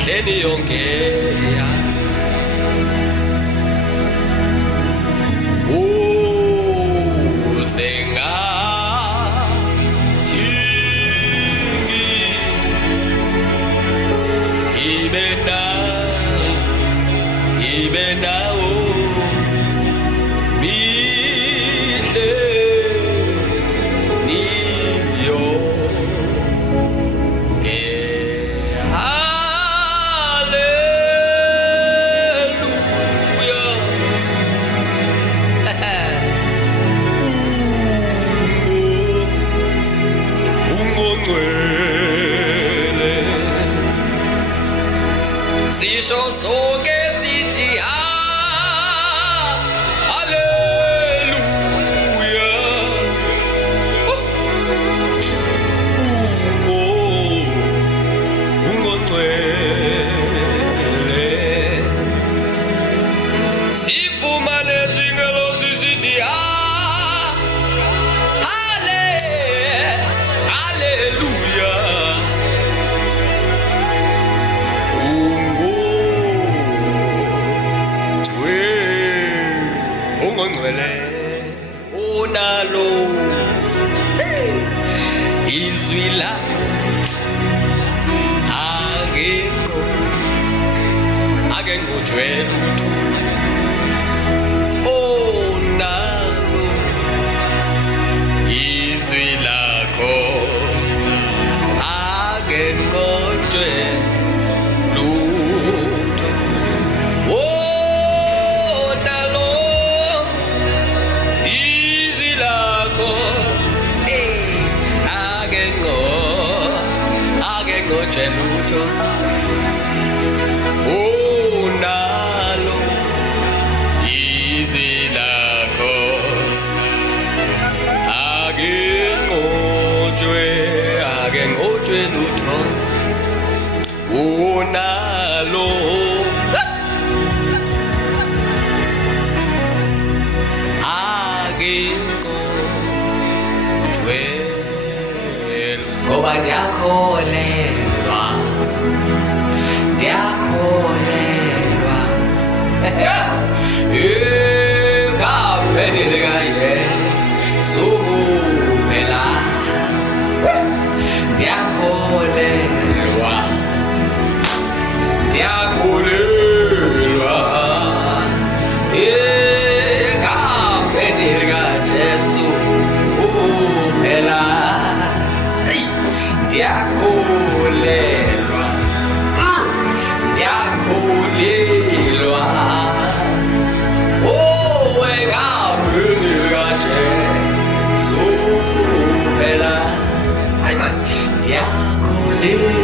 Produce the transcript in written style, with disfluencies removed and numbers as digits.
mihleni yonke sisho sonke sithi haleluya ungongcwele sivuma nezingelo sisithi haleluya ungongcwele unalo izwi lakho akenqotshwe lutho unalo izwi lakho akenqotshwe lutho lutho unalo izwi lakho akenqotshwe lutho unalo akenqotshwe ngoba ndiyakholelwa egameni likaYesu kuphela ndiyakholelwa egameni likaJesu kuphela ndiyakholelwa egameni likaJesu kuphela ndiyakholelwa